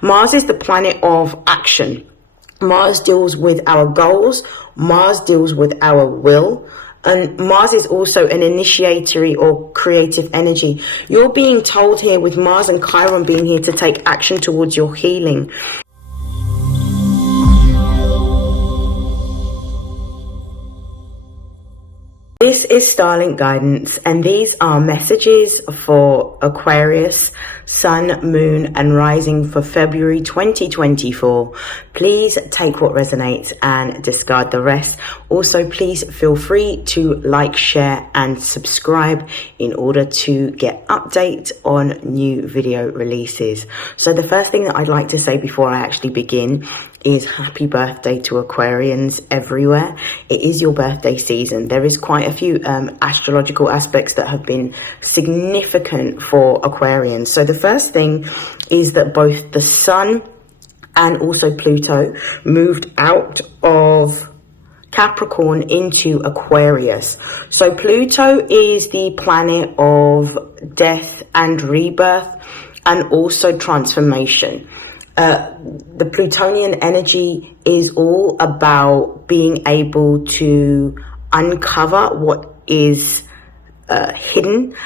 Mars is the planet of action. Mars deals with our goals. Mars deals with our will. And Mars is also an initiatory or creative energy. You're being told here with Mars and Chiron being here to take action towards your healing. This is StarLink guidance, and these are messages for Aquarius, Sun, Moon, and Rising for February 2024. Please take what resonates and discard the rest. Also, please feel free to like, share, and subscribe in order to get updates on new video releases. So the first thing that I'd like to say before I actually begin is happy birthday to Aquarians everywhere. It is your birthday season. There is quite a few astrological aspects that have been significant for Aquarians. So the first thing is that both the Sun and also Pluto moved out of Capricorn into Aquarius. So Pluto is the planet of death and rebirth and also transformation. The Plutonian energy is all about being able to uncover what is hidden.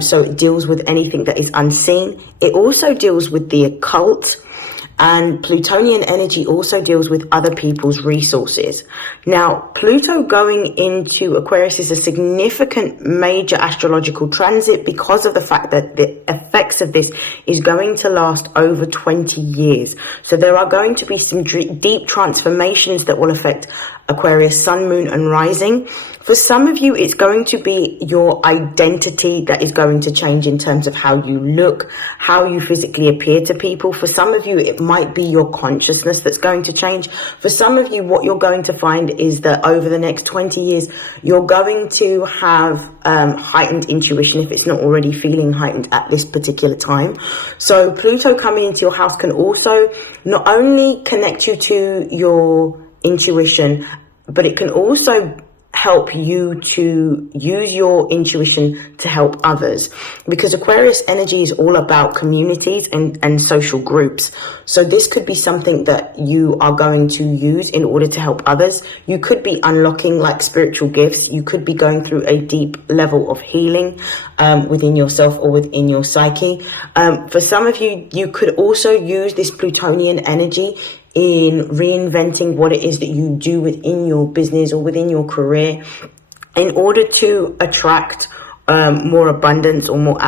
So it deals with anything that is unseen. It also deals with the occult. And Plutonian energy also deals with other people's resources. Now, Pluto going into Aquarius is a significant major astrological transit because of the fact that the effects of this is going to last over 20 years. So there are going to be some deep transformations that will affect Aquarius, Sun, Moon, and Rising. For some of you, it's going to be your identity that is going to change in terms of how you look, how you physically appear to people. For some of you, it might be your consciousness that's going to change. For some of you, what you're going to find is that over the next 20 years, you're going to have heightened intuition if it's not already feeling heightened at this particular time. So Pluto coming into your house can also not only connect you to your intuition, but it can also help you to use your intuition to help others, because Aquarius energy is all about communities and social groups. So this could be something that you are going to use in order to help others. You could be unlocking like spiritual gifts. You could be going through a deep level of healing within yourself or within your psyche. For some of you, you could also use this Plutonian energy in reinventing what it is that you do within your business or within your career in order to attract more abundance or more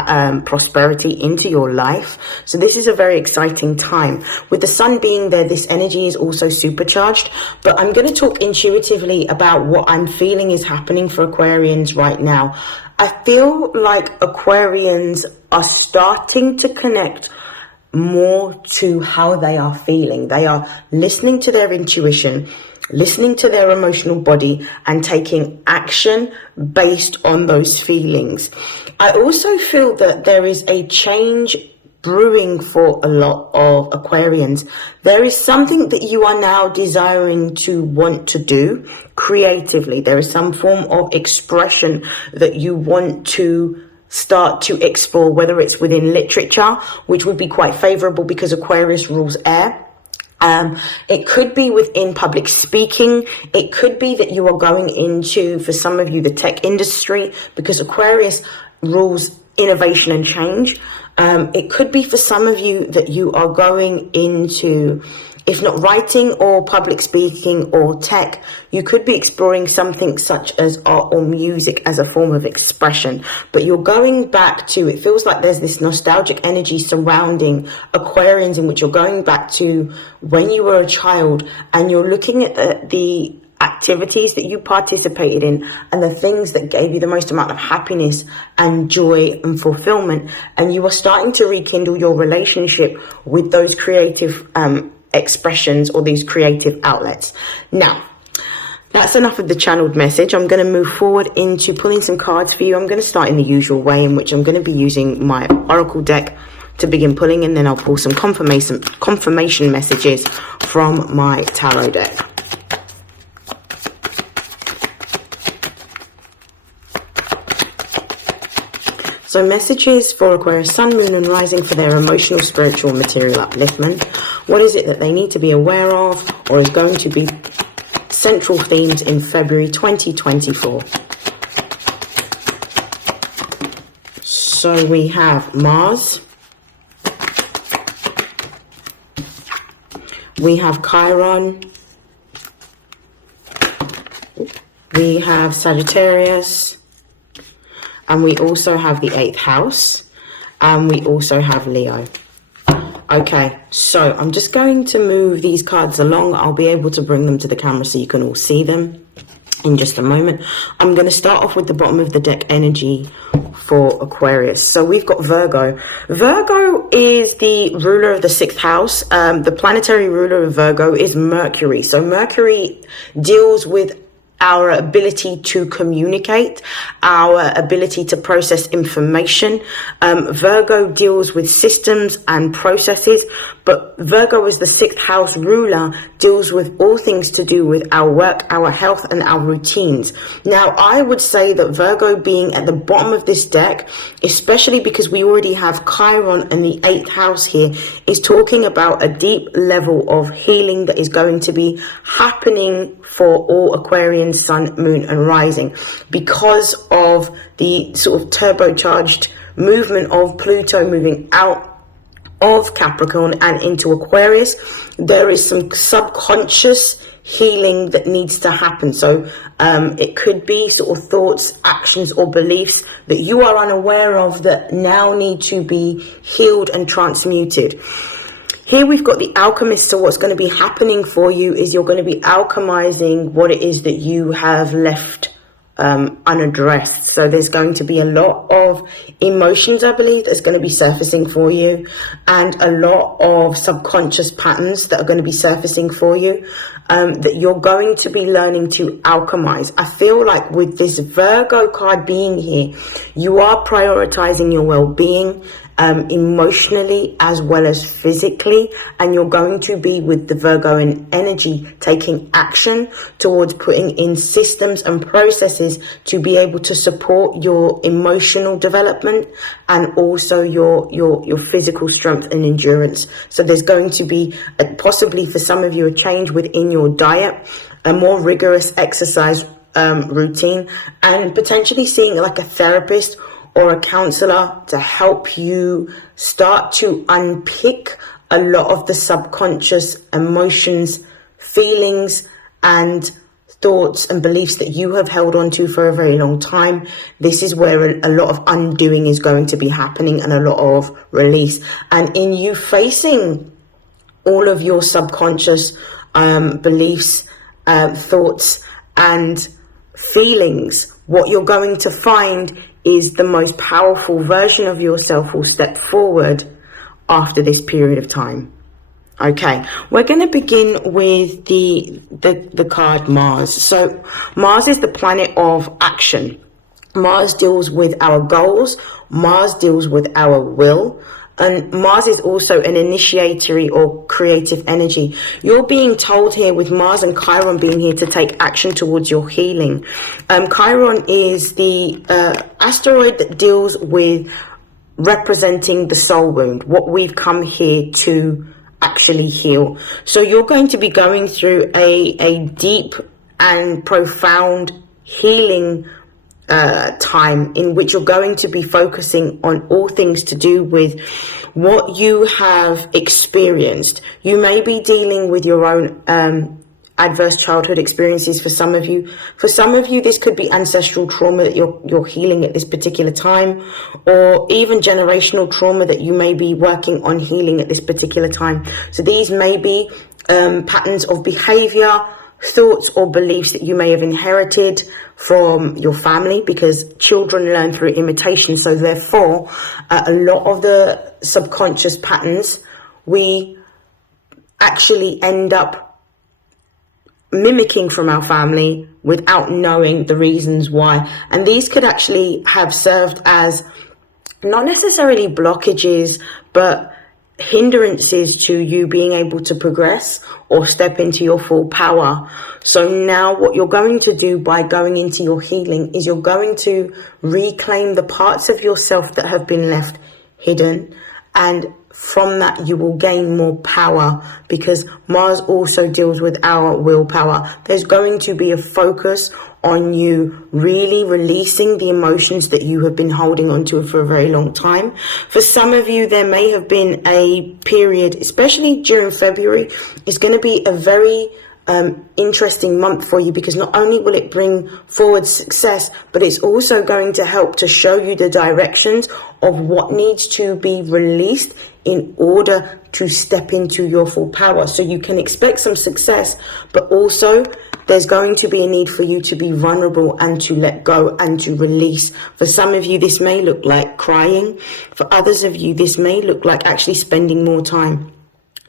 prosperity into your life. So this is a very exciting time. With the Sun being there, this energy is also supercharged. But I'm going to talk intuitively about what I'm feeling is happening for Aquarians right now. I feel like Aquarians are starting to connect more to how they are feeling. They are listening to their intuition, listening to their emotional body, and taking action based on those feelings. I also feel that there is a change brewing for a lot of Aquarians. There is something that you are now desiring to want to do creatively. There is some form of expression that you want to start to explore, whether it's within literature, which would be quite favorable because Aquarius rules air. It could be within public speaking. It could be that you are going into, for some of you, the tech industry, because Aquarius rules innovation and change. It could be for some of you that you are going into, if not writing or public speaking or tech, you could be exploring something such as art or music as a form of expression. But you're going back to, it feels like there's this nostalgic energy surrounding Aquarians in which you're going back to when you were a child and you're looking at the activities that you participated in and the things that gave you the most amount of happiness and joy and fulfillment. And you are starting to rekindle your relationship with those creative expressions or these creative outlets. Now, that's enough of the channeled message. I'm going to move forward into pulling some cards for you. I'm going to start in the usual way, in which I'm going to be using my Oracle deck to begin pulling, and then I'll pull some confirmation messages from my tarot deck. So messages for Aquarius, Sun, Moon, and Rising for their emotional, spiritual, material upliftment. What is it that they need to be aware of, or is going to be central themes in February 2024? So we have Mars, we have Chiron, we have Sagittarius, and we also have the 8th house, and we also have Leo. Okay, so I'm just going to move these cards along. I'll be able to bring them to the camera so you can all see them in just a moment. I'm going to start off with the bottom of the deck energy for Aquarius. So we've got Virgo. Virgo is the ruler of the 6th house. The planetary ruler of Virgo is Mercury. So Mercury deals with our ability to communicate, our ability to process information. Virgo deals with systems and processes, but Virgo as the 6th house ruler deals with all things to do with our work, our health, and our routines. Now, I would say that Virgo being at the bottom of this deck, especially because we already have Chiron and the 8th house here, is talking about a deep level of healing that is going to be happening for all Aquarians, Sun, Moon, and Rising, because of the sort of turbocharged movement of Pluto moving out of Capricorn and into Aquarius. There is some subconscious healing that needs to happen. So it could be sort of thoughts, actions, or beliefs that you are unaware of that now need to be healed and transmuted. Here we've got the alchemist. So what's going to be happening for you is you're going to be alchemizing what it is that you have left unaddressed. So there's going to be a lot of emotions, I believe, that's going to be surfacing for you, and a lot of subconscious patterns that are going to be surfacing for you, that you're going to be learning to alchemize. I feel like with this Virgo card being here, you are prioritizing your well-being, emotionally as well as physically, and you're going to be, with the Virgo energy, taking action towards putting in systems and processes to be able to support your emotional development and also your physical strength and endurance. So there's going to be possibly for some of you a change within your diet, a more rigorous exercise routine, and potentially seeing like a therapist or a counselor to help you start to unpick a lot of the subconscious emotions, feelings, and thoughts and beliefs that you have held on to for a very long time. This is where a lot of undoing is going to be happening and a lot of release. And in you facing all of your subconscious beliefs, thoughts, and feelings, what you're going to find is the most powerful version of yourself will step forward after this period of time. Okay, we're going to begin with the card Mars. So Mars is the planet of action. Mars deals with our goals. Mars deals with our will. And Mars is also an initiatory or creative energy. You're being told here with Mars and Chiron being here to take action towards your healing. Chiron is the asteroid that deals with representing the soul wound, what we've come here to actually heal. So you're going to be going through a deep and profound healing time in which you're going to be focusing on all things to do with what you have experienced. You may be dealing with your own adverse childhood experiences for some of you. For some of you, this could be ancestral trauma that you're healing at this particular time, or even generational trauma that you may be working on healing at this particular time. So these may be patterns of behavior, thoughts or beliefs that you may have inherited from your family, because children learn through imitation. So therefore, a lot of the subconscious patterns we actually end up mimicking from our family without knowing the reasons why. And these could actually have served as not necessarily blockages, but hindrances to you being able to progress or step into your full power. So now what you're going to do by going into your healing is you're going to reclaim the parts of yourself that have been left hidden and from that you will gain more power, because Mars also deals with our willpower. There's going to be a focus on you really releasing the emotions that you have been holding onto for a very long time. For some of you, there may have been a period, especially during February. It's going to be a very interesting month for you, because not only will it bring forward success, but it's also going to help to show you the directions of what needs to be released in order to step into your full power. So you can expect some success, but also there's going to be a need for you to be vulnerable and to let go and to release. For some of you, this may look like crying. For others of you, this may look like actually spending more time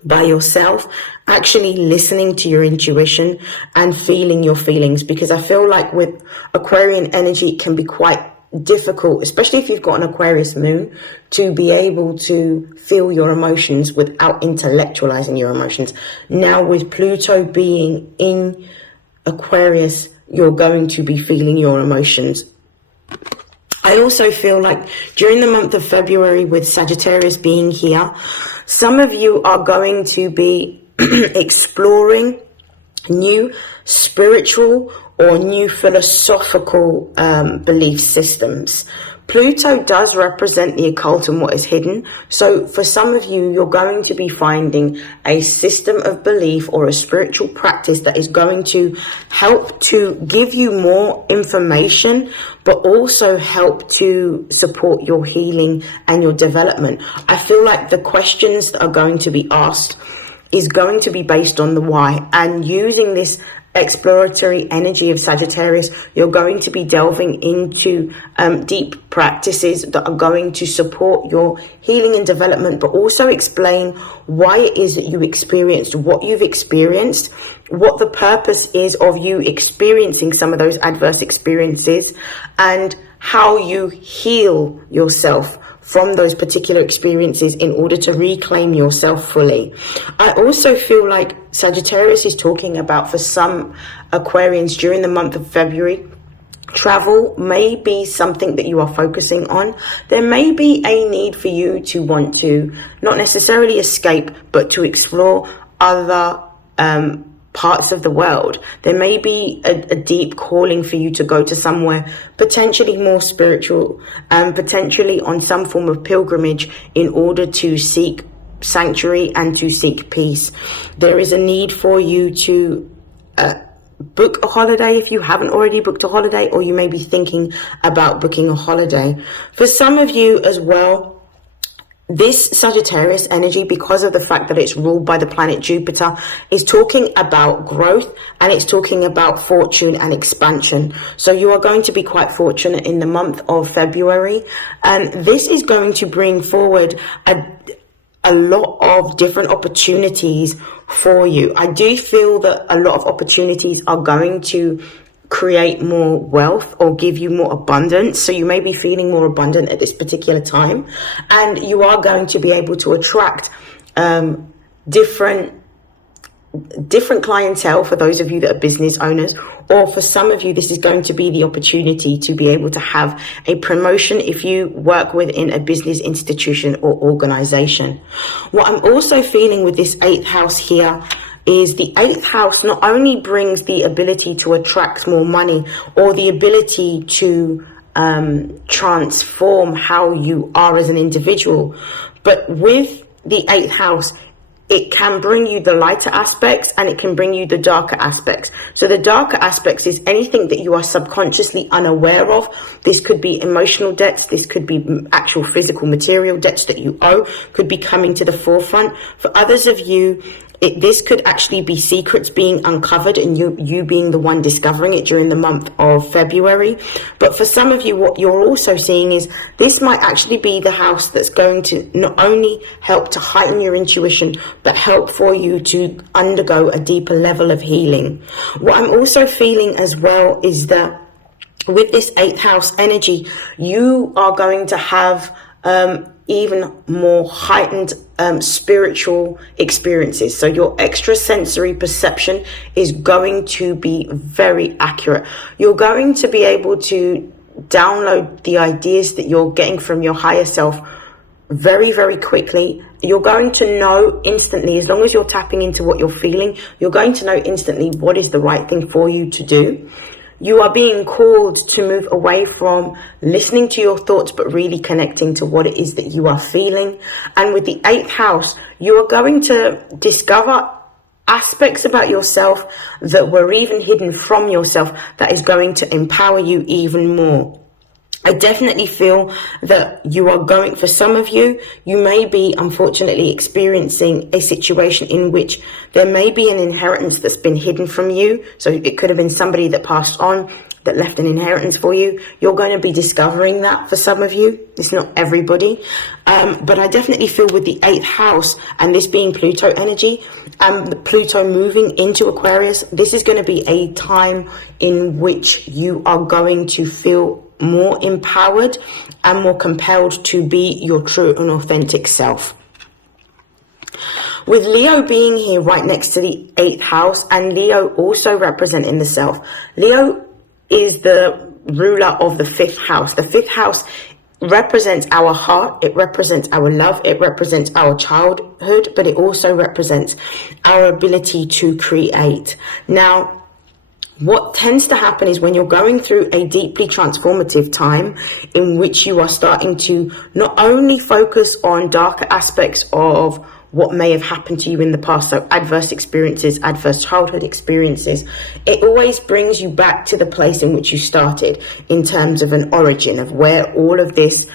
by yourself, actually listening to your intuition and feeling your feelings. Because I feel like with Aquarian energy, it can be quite difficult, especially if you've got an Aquarius moon, to be able to feel your emotions without intellectualizing your emotions. Now with Pluto being in Aquarius, you're going to be feeling your emotions. I also feel like during the month of February, with Sagittarius being here, some of you are going to be exploring new spiritual or new philosophical belief systems. Pluto does represent the occult and what is hidden. So for some of you, you're going to be finding a system of belief or a spiritual practice that is going to help to give you more information, but also help to support your healing and your development. I feel like the questions that are going to be asked is going to be based on the why, and using this exploratory energy of Sagittarius, you're going to be delving into deep practices that are going to support your healing and development, but also explain why it is that you experienced what you've experienced, what the purpose is of you experiencing some of those adverse experiences, and how you heal yourself from those particular experiences in order to reclaim yourself fully. I also feel like Sagittarius is talking about, for some Aquarians during the month of February, travel may be something that you are focusing on. There may be a need for you to want to not necessarily escape, but to explore other parts of the world. There may be a deep calling for you to go to somewhere potentially more spiritual, and potentially on some form of pilgrimage in order to seek sanctuary and to seek peace. There is a need for you to book a holiday if you haven't already booked a holiday, or you may be thinking about booking a holiday. For some of you as well, this Sagittarius energy, because of the fact that it's ruled by the planet Jupiter, is talking about growth, and it's talking about fortune and expansion. So you are going to be quite fortunate in the month of February, and this is going to bring forward a lot of different opportunities for you. I do feel that a lot of opportunities are going to create more wealth or give you more abundance. So you may be feeling more abundant at this particular time, and you are going to be able to attract different clientele for those of you that are business owners, or for some of you, this is going to be the opportunity to be able to have a promotion if you work within a business institution or organization. What I'm also feeling with this 8th house here is the 8th house not only brings the ability to attract more money, or the ability to transform how you are as an individual, but with the 8th house, it can bring you the lighter aspects and it can bring you the darker aspects. So the darker aspects is anything that you are subconsciously unaware of. This could be emotional debts. This could be actual physical material debts that you owe, could be coming to the forefront. For others of you, this could actually be secrets being uncovered and you being the one discovering it during the month of February. But for some of you, what you're also seeing is this might actually be the house that's going to not only help to heighten your intuition, but help for you to undergo a deeper level of healing. What I'm also feeling as well is that with this 8th house energy, you are going to have even more heightened spiritual experiences. So your extrasensory perception is going to be very accurate. You're going to be able to download the ideas that you're getting from your higher self very, very quickly. you're going to know instantly, as long as you're tapping into what you're feeling, you're going to know instantly what is the right thing for you to do. You are being called to move away from listening to your thoughts, but really connecting to what it is that you are feeling. And with the 8th house, you are going to discover aspects about yourself that were even hidden from yourself that is going to empower you even more. I definitely feel that you are going, for some of you, you may be unfortunately experiencing a situation in which there may be an inheritance that's been hidden from you. So it could have been somebody that passed on that left an inheritance for you. You're going to be discovering that for some of you. It's not everybody. But I definitely feel with the 8th house and this being Pluto energy, Pluto moving into Aquarius, this is going to be a time in which you are going to feel more empowered and more compelled to be your true and authentic self. With Leo being here right next to the 8th house, and Leo also representing the self, Leo is the ruler of the 5th house. The 5th house represents our heart, it represents our love, it represents our childhood, but it also represents our ability to create. Now, what tends to happen is when you're going through a deeply transformative time in which you are starting to not only focus on darker aspects of what may have happened to you in the past, so adverse experiences, adverse childhood experiences, it always brings you back to the place in which you started in terms of an origin of where all of this,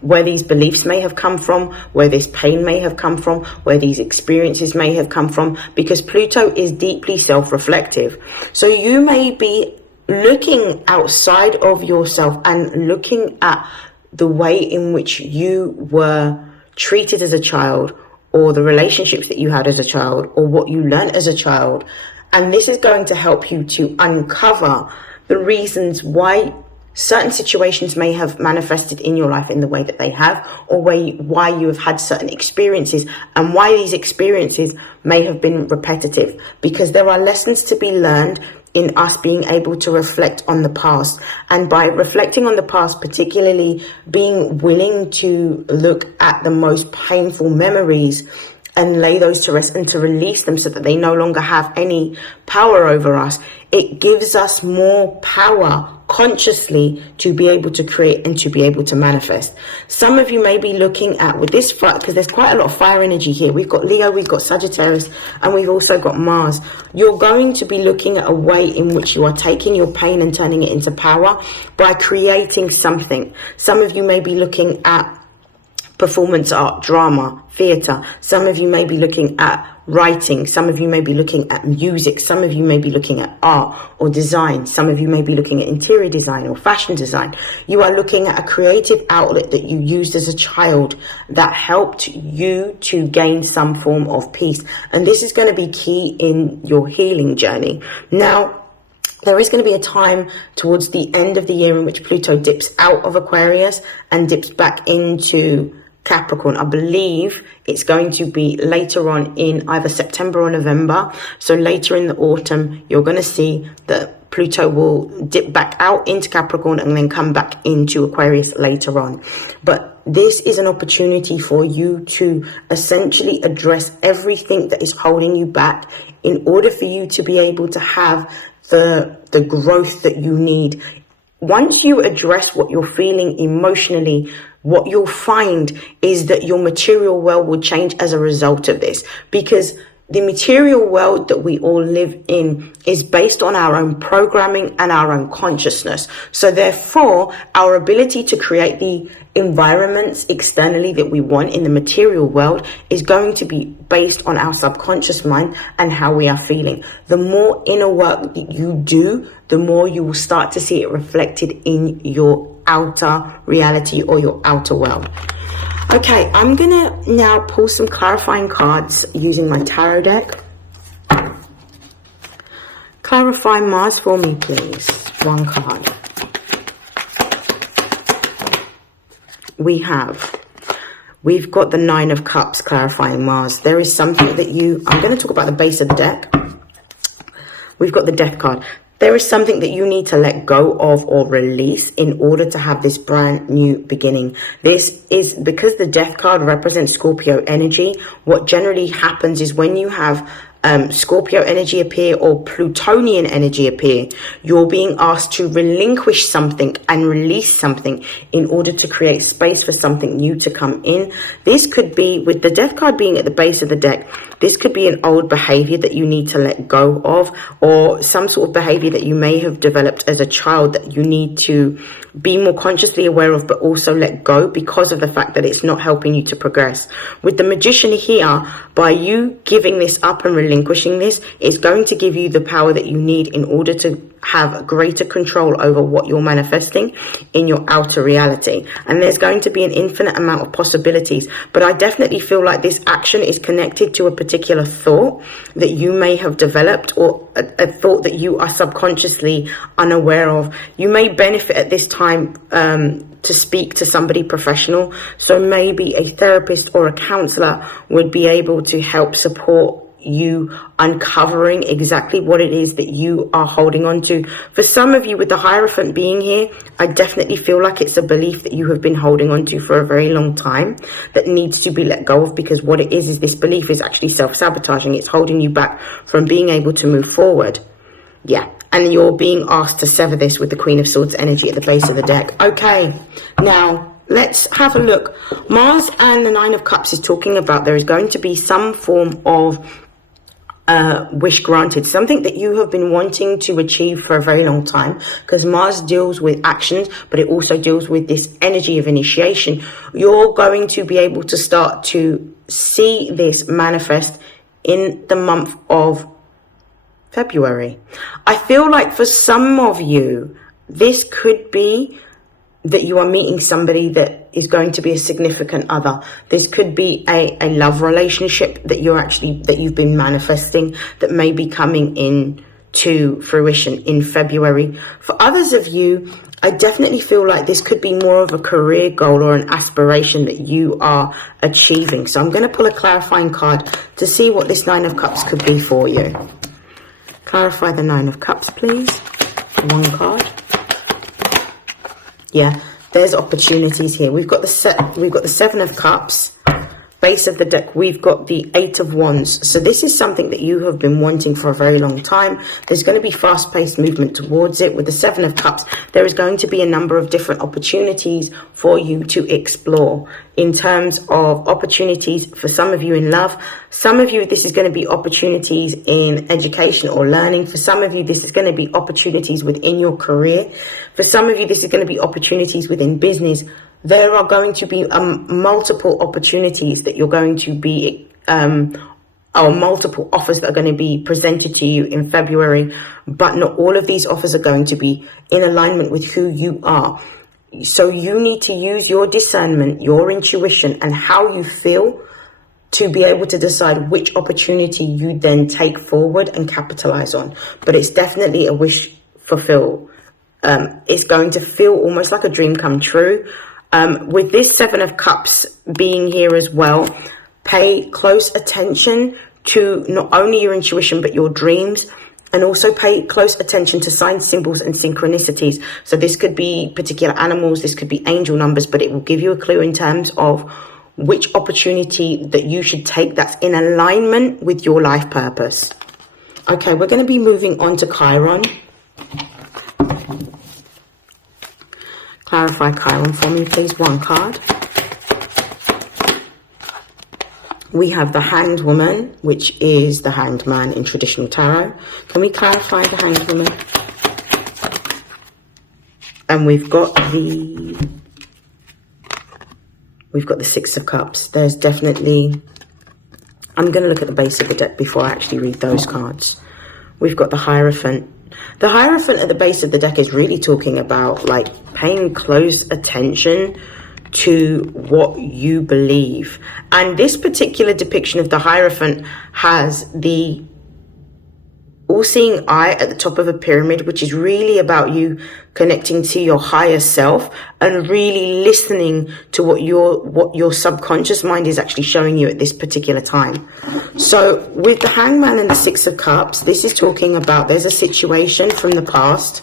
where these beliefs may have come from, where this pain may have come from, where these experiences may have come from, because Pluto is deeply self-reflective. So you may be looking outside of yourself and looking at the way in which you were treated as a child, or the relationships that you had as a child, or what you learned as a child. And this is going to help you to uncover the reasons why certain situations may have manifested in your life in the way that they have, or why you have had certain experiences, and why these experiences may have been repetitive, because there are lessons to be learned in us being able to reflect on the past. And by reflecting on the past, particularly being willing to look at the most painful memories and lay those to rest and to release them so that they no longer have any power over us, it gives us more power consciously to be able to create and to be able to manifest. Some of you may be looking at, with this fire, because there's quite a lot of fire energy here. We've got Leo, we've got Sagittarius, and we've also got Mars. You're going to be looking at a way in which you are taking your pain and turning it into power by creating something. Some of you may be looking at performance art, drama, theatre. Some of you may be looking at writing. Some of you may be looking at music. Some of you may be looking at art or design. Some of you may be looking at interior design or fashion design. You are looking at a creative outlet that you used as a child that helped you to gain some form of peace. And this is going to be key in your healing journey. Now, there is going to be a time towards the end of the year in which Pluto dips out of Aquarius and dips back into Capricorn. I believe it's going to be later on in either September or November. So later in the autumn, you're going to see that Pluto will dip back out into Capricorn and then come back into Aquarius later on. But this is an opportunity for you to essentially address everything that is holding you back in order for you to be able to have the growth that you need. Once you address what you're feeling emotionally, what you'll find is that your material world will change as a result of this, because the material world that we all live in is based on our own programming and our own consciousness. So therefore, our ability to create the environments externally that we want in the material world is going to be based on our subconscious mind and how we are feeling. The more inner work that you do, the more you will start to see it reflected in your outer reality or your outer world. Okay, I'm gonna now pull some clarifying cards using my tarot deck. Clarify Mars for me, please. One card. We've got the Nine of Cups clarifying Mars. There is something that I'm going to talk about the base of the deck. We've got the Death card. There is something that you need to let go of or release in order to have this brand new beginning. This is because the Death card represents Scorpio energy. What generally happens is when you have Scorpio energy appear or Plutonian energy appear, you're being asked to relinquish something and release something in order to create space for something new to come in. This could be, with the Death card being at the base of the deck, this could be an old behavior that you need to let go of, or some sort of behavior that you may have developed as a child that you need to be more consciously aware of, but also let go because of the fact that it's not helping you to progress. With the Magician here, by you giving this up and relinquishing this, it's going to give you the power that you need in order to have greater control over what you're manifesting in your outer reality. And there's going to be an infinite amount of possibilities, but I definitely feel like this action is connected to a particular thought that you may have developed, or a thought that you are subconsciously unaware of. You may benefit at this time to speak to somebody professional, so maybe a therapist or a counselor would be able to help support you uncovering exactly what it is that you are holding on to. For some of you, with the Hierophant being here, I definitely feel like it's a belief that you have been holding on to for a very long time that needs to be let go of, because what it is this belief is actually self-sabotaging. It's holding you back from being able to move forward. Yeah, and you're being asked to sever this with the Queen of Swords energy at the base of the deck. Okay, now let's have a look. Mars and the Nine of Cups is talking about there is going to be some form of wish granted, something that you have been wanting to achieve for a very long time, because Mars deals with actions, but it also deals with this energy of initiation. You're going to be able to start to see this manifest in the month of February. I feel like for some of you, this could be that you are meeting somebody that is going to be a significant other. This could be a love relationship that you've been manifesting, that may be coming in to fruition in February. For others of you, I definitely feel like this could be more of a career goal or an aspiration that you are achieving. So I'm going to pull a clarifying card to see what this Nine of Cups could be for you. Clarify the Nine of Cups, please. One card. Yeah, there's opportunities here. We've got the Seven of Cups. Base of the deck, we've got the Eight of Wands. So this is something that you have been wanting for a very long time. There's going to be fast-paced movement towards it. With the Seven of Cups, there is going to be a number of different opportunities for you to explore. In terms of opportunities for some of you in love, some of you, this is going to be opportunities in education or learning. For some of you, this is going to be opportunities within your career. For some of you, this is going to be opportunities within business. There are going to be multiple opportunities that you're going to be, or multiple offers that are going to be presented to you in February, but not all of these offers are going to be in alignment with who you are. So you need to use your discernment, your intuition, and how you feel to be able to decide which opportunity you then take forward and capitalize on. But it's definitely a wish fulfill. It's going to feel almost like a dream come true. With this Seven of Cups being here as well, pay close attention to not only your intuition, but your dreams, and also pay close attention to signs, symbols, and synchronicities. So this could be particular animals, this could be angel numbers, but it will give you a clue in terms of which opportunity that you should take that's in alignment with your life purpose. Okay, we're going to be moving on to Chiron. Clarify Chiron for me, please. One card. We have the Hanged Woman, which is the Hanged Man in traditional tarot. Can we clarify the Hanged Woman? And we've got the Six of Cups. There's definitely, I'm going to look at the base of the deck before I actually read those cards. We've got the Hierophant. The Hierophant at the base of the deck is really talking about like paying close attention to what you believe. And this particular depiction of the Hierophant has the all-seeing eye at the top of a pyramid, which is really about you connecting to your higher self and really listening to what your subconscious mind is actually showing you at this particular time. So with the Hangman and the Six of Cups, this is talking about there's a situation from the past.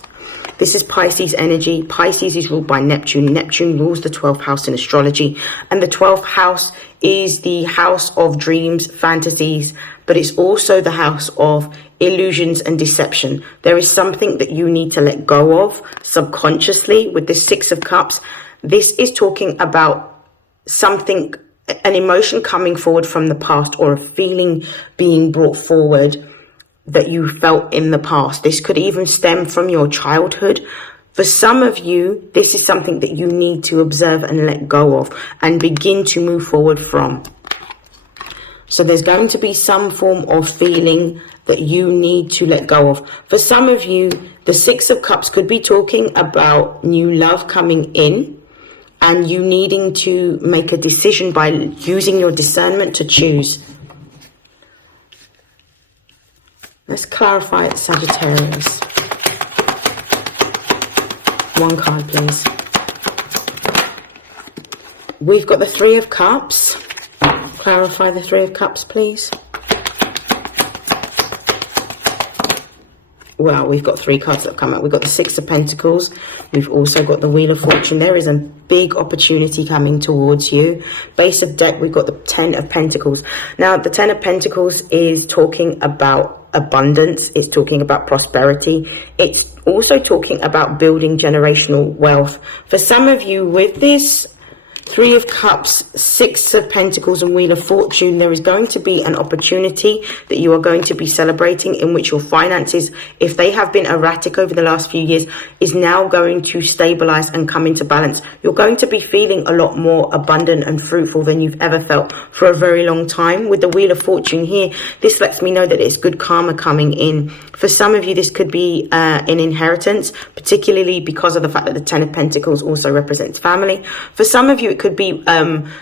This is Pisces energy. Pisces is ruled by Neptune. Neptune rules the 12th house in astrology. And the 12th house is the house of dreams, fantasies, but it's also the house of illusions and deception. There is something that you need to let go of subconsciously with this Six of Cups. This is talking about something, an emotion coming forward from the past, or a feeling being brought forward that you felt in the past. This could even stem from your childhood. For some of you, this is something that you need to observe and let go of and begin to move forward from. So there's going to be some form of feeling that you need to let go of. For some of you, the Six of Cups could be talking about new love coming in and you needing to make a decision by using your discernment to choose. Let's clarify it, Sagittarius. One card, please. We've got the Three of Cups. Clarify the Three of Cups, please. Well, we've got three cards that have come out. We've got the Six of Pentacles. We've also got the Wheel of Fortune. There is a big opportunity coming towards you. Base of deck, we've got the Ten of Pentacles. Now, the Ten of Pentacles is talking about abundance. It's talking about prosperity. It's also talking about building generational wealth. For some of you, with this Three of Cups, Six of Pentacles and Wheel of Fortune, there is going to be an opportunity that you are going to be celebrating in which your finances, if they have been erratic over the last few years, is now going to stabilize and come into balance. You're going to be feeling a lot more abundant and fruitful than you've ever felt for a very long time. With the Wheel of Fortune here, this lets me know that it's good karma coming in. For some of you, this could be an inheritance, particularly because of the fact that the Ten of Pentacles also represents family. For some of you, it could be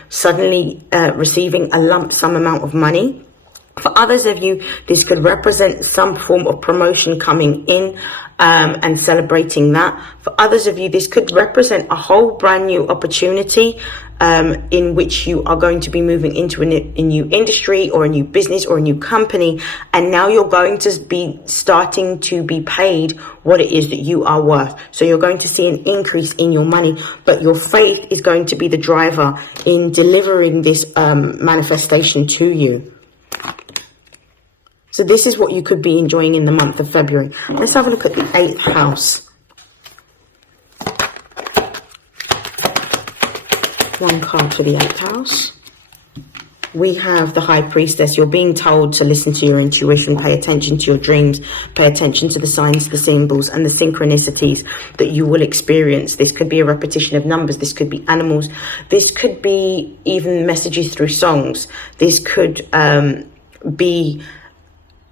suddenly receiving a lump sum amount of money. For others of you, this could represent some form of promotion coming in and celebrating that. For others of you, this could represent a whole brand new opportunity in which you are going to be moving into a new industry or a new business or a new company. And now you're going to be starting to be paid what it is that you are worth. So you're going to see an increase in your money, but your faith is going to be the driver in delivering this manifestation to you. So this is what you could be enjoying in the month of February. Let's have a look at the 8th house. One card for the 8th house. We have the High Priestess. You're being told to listen to your intuition, pay attention to your dreams, pay attention to the signs, the symbols, and the synchronicities that you will experience. This could be a repetition of numbers. This could be animals. This could be even messages through songs. This could be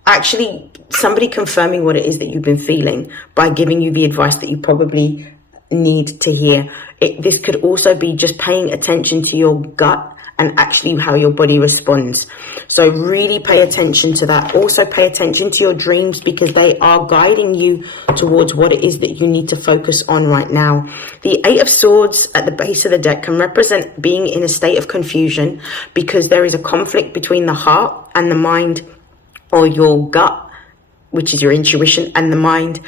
actually somebody confirming what it is that you've been feeling by giving you the advice that you probably need to hear. This could also be just paying attention to your gut and actually how your body responds. So really pay attention to that. Also pay attention to your dreams, because they are guiding you towards what it is that you need to focus on right now. The Eight of Swords at the base of the deck can represent being in a state of confusion because there is a conflict between the heart and the mind, or your gut, which is your intuition, and the mind.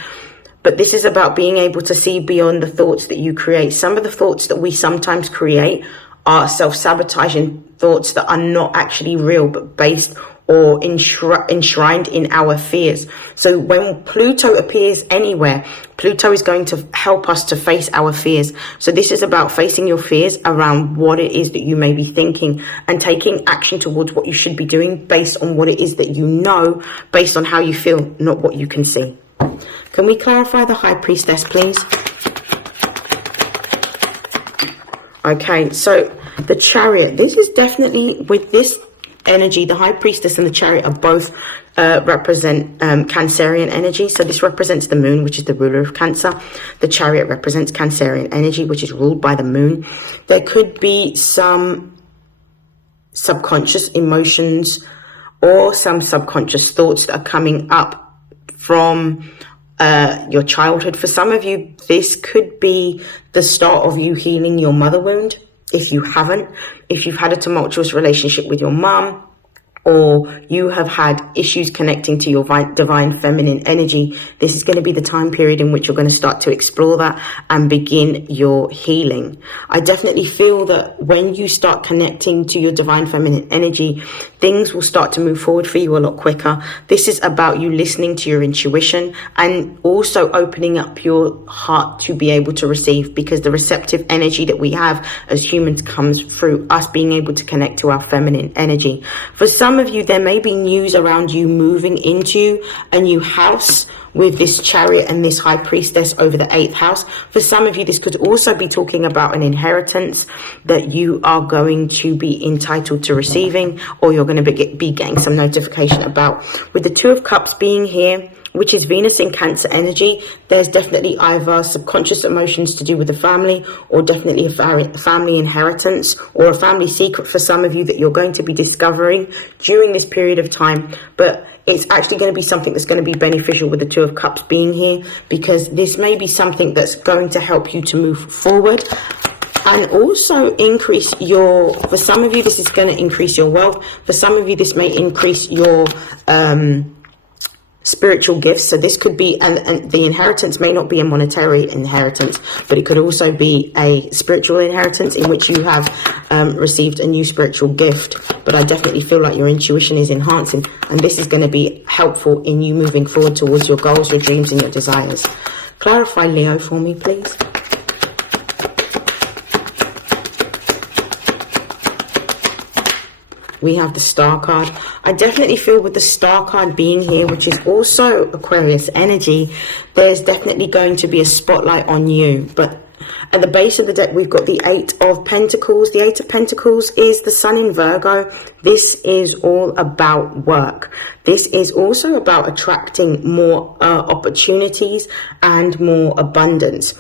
But this is about being able to see beyond the thoughts that you create. Some of the thoughts that we sometimes create are self-sabotaging thoughts that are not actually real, but based or enshrined in our fears. So when Pluto appears anywhere, Pluto is going to help us to face our fears. So this is about facing your fears around what it is that you may be thinking and taking action towards what you should be doing based on what it is that you know, based on how you feel, not what you can see. Can we clarify the High Priestess, please? Okay, so the Chariot. This is definitely, with this energy, the High Priestess and the Chariot are both represent Cancerian energy. So this represents the moon, which is the ruler of Cancer. The Chariot represents Cancerian energy, which is ruled by the moon. There could be some subconscious emotions or some subconscious thoughts that are coming up from your childhood. For some of you, this could be the start of you healing your mother wound. If you haven't, if you've had a tumultuous relationship with your mum, or you have had issues connecting to your divine feminine energy, this is going to be the time period in which you're going to start to explore that and begin your healing. I definitely feel that when you start connecting to your divine feminine energy, things will start to move forward for you a lot quicker. This is about you listening to your intuition and also opening up your heart to be able to receive, because the receptive energy that we have as humans comes through us being able to connect to our feminine energy. For some of you, there may be news around you moving into a new house with this Chariot and this High Priestess over the 8th house. For some of you, this could also be talking about an inheritance that you are going to be entitled to receiving, or you're going to be getting some notification about. With the Two of Cups being here, which is Venus in Cancer energy, there's definitely either subconscious emotions to do with the family, or definitely a family inheritance or a family secret for some of you that you're going to be discovering during this period of time. But it's actually going to be something that's going to be beneficial with the Two of Cups being here, because this may be something that's going to help you to move forward. And also increase your, for some of you, this is going to increase your wealth. For some of you, this may increase your spiritual gifts. So this could be, and the inheritance may not be a monetary inheritance, but it could also be a spiritual inheritance in which you have received a new spiritual gift. But I definitely feel like your intuition is enhancing, and this is going to be helpful in you moving forward towards your goals, your dreams, and your desires. Clarify, Leo, for me, please. We have the Star card. I definitely feel with the Star card being here, which is also Aquarius energy, there's definitely going to be a spotlight on you. But at the base of the deck, we've got the 8 of Pentacles. The 8 of Pentacles is the Sun in Virgo. This is all about work. This is also about attracting more opportunities and more abundance.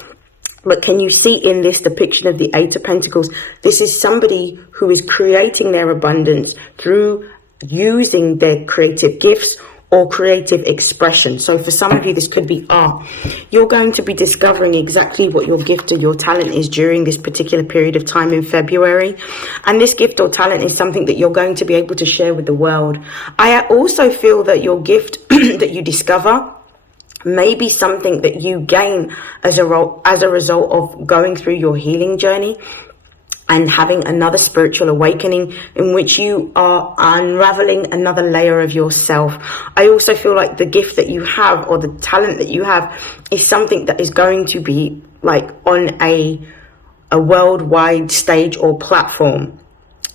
But can you see in this depiction of the 8 of Pentacles? This is somebody who is creating their abundance through using their creative gifts or creative expression. So for some of you, this could be art. You're going to be discovering exactly what your gift or your talent is during this particular period of time in February. And this gift or talent is something that you're going to be able to share with the world. I also feel that your gift that you discover may be something that you gain as a result of going through your healing journey and having another spiritual awakening in which you are unraveling another layer of yourself. I also feel like the gift that you have, or the talent that you have, is something that is going to be like on a worldwide stage or platform.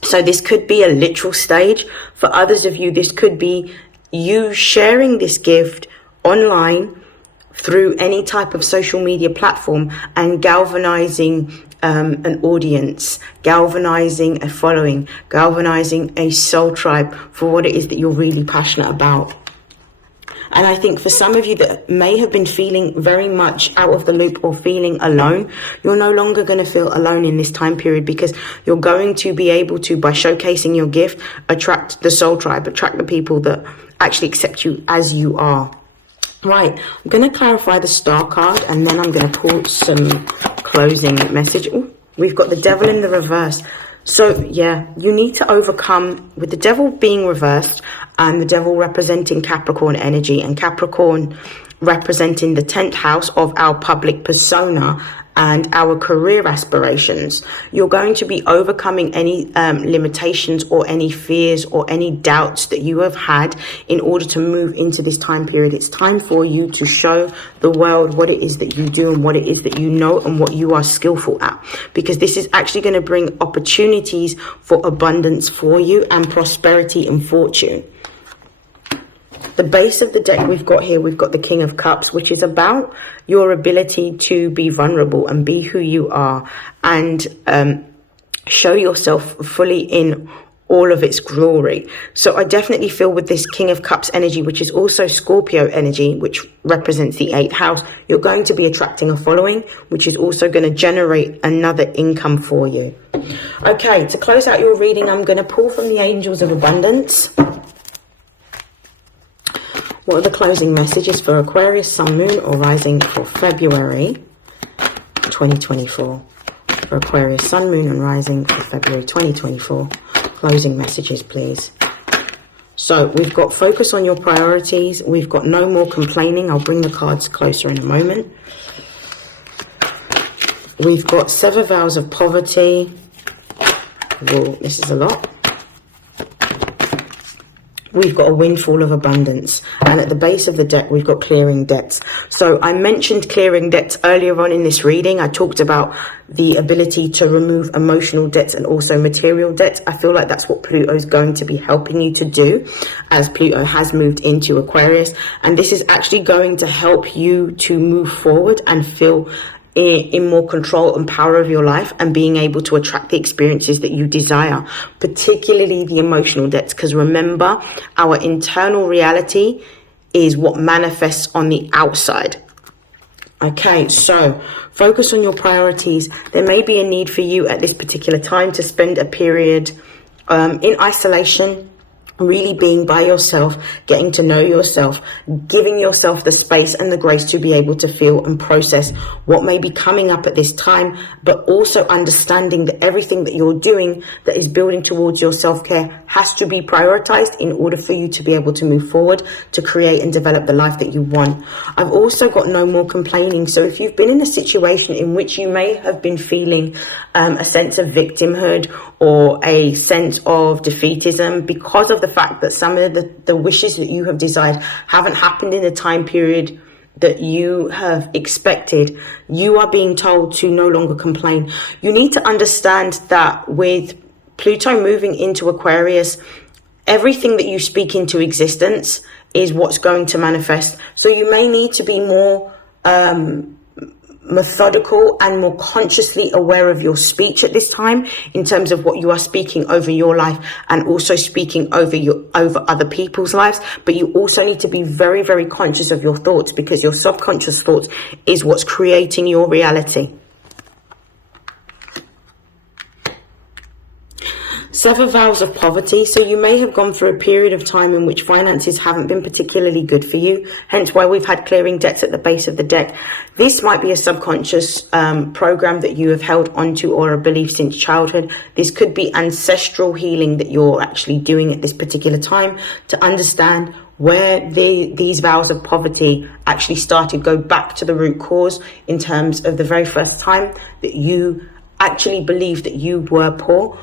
So this could be a literal stage. For others of you, this could be you sharing this gift online through any type of social media platform and galvanizing an audience, galvanizing a following, galvanizing a soul tribe for what it is that you're really passionate about. And I think for some of you that may have been feeling very much out of the loop or feeling alone, you're no longer going to feel alone in this time period, because you're going to be able to, by showcasing your gift, attract the soul tribe, attract the people that actually accept you as you are. Right, I'm going to clarify the Star card, and then I'm going to pull some closing message. Ooh, we've got the Devil in the reverse. So, yeah, you need to overcome, with the Devil being reversed, and the Devil representing Capricorn energy, and Capricorn representing the 10th house of our public persona and our career aspirations. You're going to be overcoming any limitations or any fears or any doubts that you have had in order to move into this time period. It's time for you to show the world what it is that you do and what it is that you know and what you are skillful at, because this is actually going to bring opportunities for abundance for you and prosperity and fortune. The base of the deck we've got here, we've got the King of Cups, which is about your ability to be vulnerable and be who you are and show yourself fully in all of its glory. So I definitely feel with this King of Cups energy, which is also Scorpio energy, which represents the 8th house, you're going to be attracting a following, which is also going to generate another income for you. Okay, to close out your reading, I'm going to pull from the Angels of Abundance. What are the closing messages for Aquarius, Sun, Moon, or Rising for February 2024? For Aquarius, Sun, Moon, and Rising for February 2024. Closing messages, please. So we've got focus on your priorities. We've got no more complaining. I'll bring the cards closer in a moment. We've got sever vows of poverty. Whoa, this is a lot. We've got a windfall of abundance, and at the base of the deck we've got clearing debts. So I mentioned clearing debts earlier on in this reading. I talked about the ability to remove emotional debts and also material debts. I feel like that's what Pluto is going to be helping you to do, as Pluto has moved into Aquarius, and this is actually going to help you to move forward and feel in more control and power of your life, and being able to attract the experiences that you desire, particularly the emotional debts. Because remember, our internal reality is what manifests on the outside. Okay, so focus on your priorities. There may be a need for you at this particular time to spend a period in isolation, really being by yourself, getting to know yourself, giving yourself the space and the grace to be able to feel and process what may be coming up at this time, but also understanding that everything that you're doing that is building towards your self-care has to be prioritized in order for you to be able to move forward, to create and develop the life that you want. I've also got no more complaining. So if you've been in a situation in which you may have been feeling a sense of victimhood or a sense of defeatism because of the fact that some of the wishes that you have desired haven't happened in the time period that you have expected, you are being told to no longer complain. You need to understand that with Pluto moving into Aquarius, everything that you speak into existence is what's going to manifest. So you may need to be more methodical and more consciously aware of your speech at this time, in terms of what you are speaking over your life and also speaking over other people's lives. But you also need to be very, very conscious of your thoughts, because your subconscious thoughts is what's creating your reality. Sever vows of poverty. So you may have gone through a period of time in which finances haven't been particularly good for you, hence why we've had clearing debts at the base of the deck. This might be a subconscious program that you have held onto, or a belief since childhood. This could be ancestral healing that you're actually doing at this particular time to understand where these vows of poverty actually started. Go back to the root cause in terms of the very first time that you actually believed that you were poor.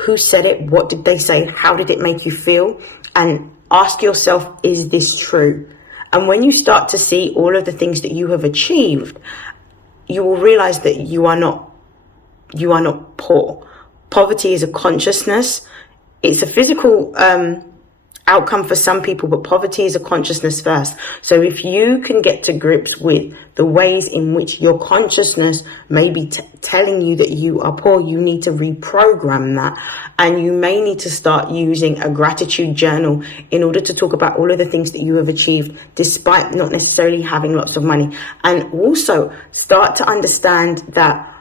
Who said it? What did they say? How did it make you feel? And ask yourself, is this true? And when you start to see all of the things that you have achieved, you will realize that you are not poor. Poverty is a consciousness. It's a physical outcome for some people, but poverty is a consciousness first. So if you can get to grips with the ways in which your consciousness may be telling you that you are poor, you need to reprogram that. And you may need to start using a gratitude journal in order to talk about all of the things that you have achieved, despite not necessarily having lots of money. And also start to understand that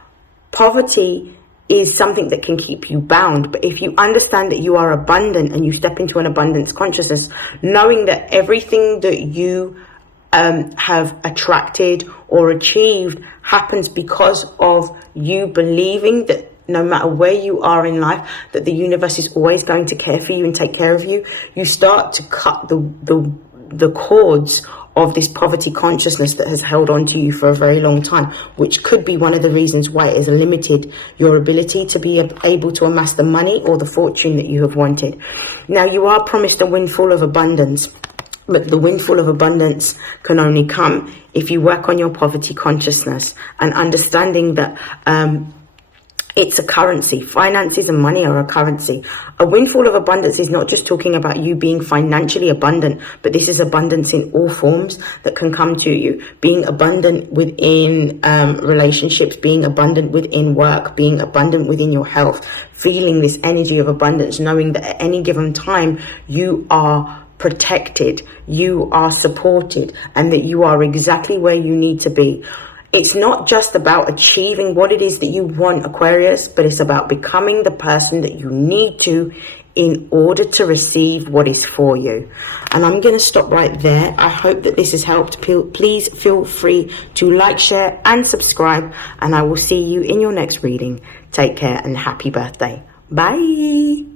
poverty is something that can keep you bound. But if you understand that you are abundant and you step into an abundance consciousness, knowing that everything that you have attracted or achieved happens because of you believing that no matter where you are in life, that the universe is always going to care for you and take care of you, you start to cut the cords of this poverty consciousness that has held on to you for a very long time, which could be one of the reasons why it has limited your ability to be able to amass the money or the fortune that you have wanted. Now, you are promised a windfall of abundance, but the windfall of abundance can only come if you work on your poverty consciousness and understanding that it's a currency. Finances and money are a currency. A windfall of abundance is not just talking about you being financially abundant, but this is abundance in all forms that can come to you. Being abundant within relationships, being abundant within work, being abundant within your health, feeling this energy of abundance, knowing that at any given time you are protected, you are supported, and that you are exactly where you need to be. It's not just about achieving what it is that you want, Aquarius, but it's about becoming the person that you need to in order to receive what is for you. And I'm going to stop right there. I hope that this has helped. Please feel free to like, share and subscribe, and I will see you in your next reading. Take care and happy birthday. Bye.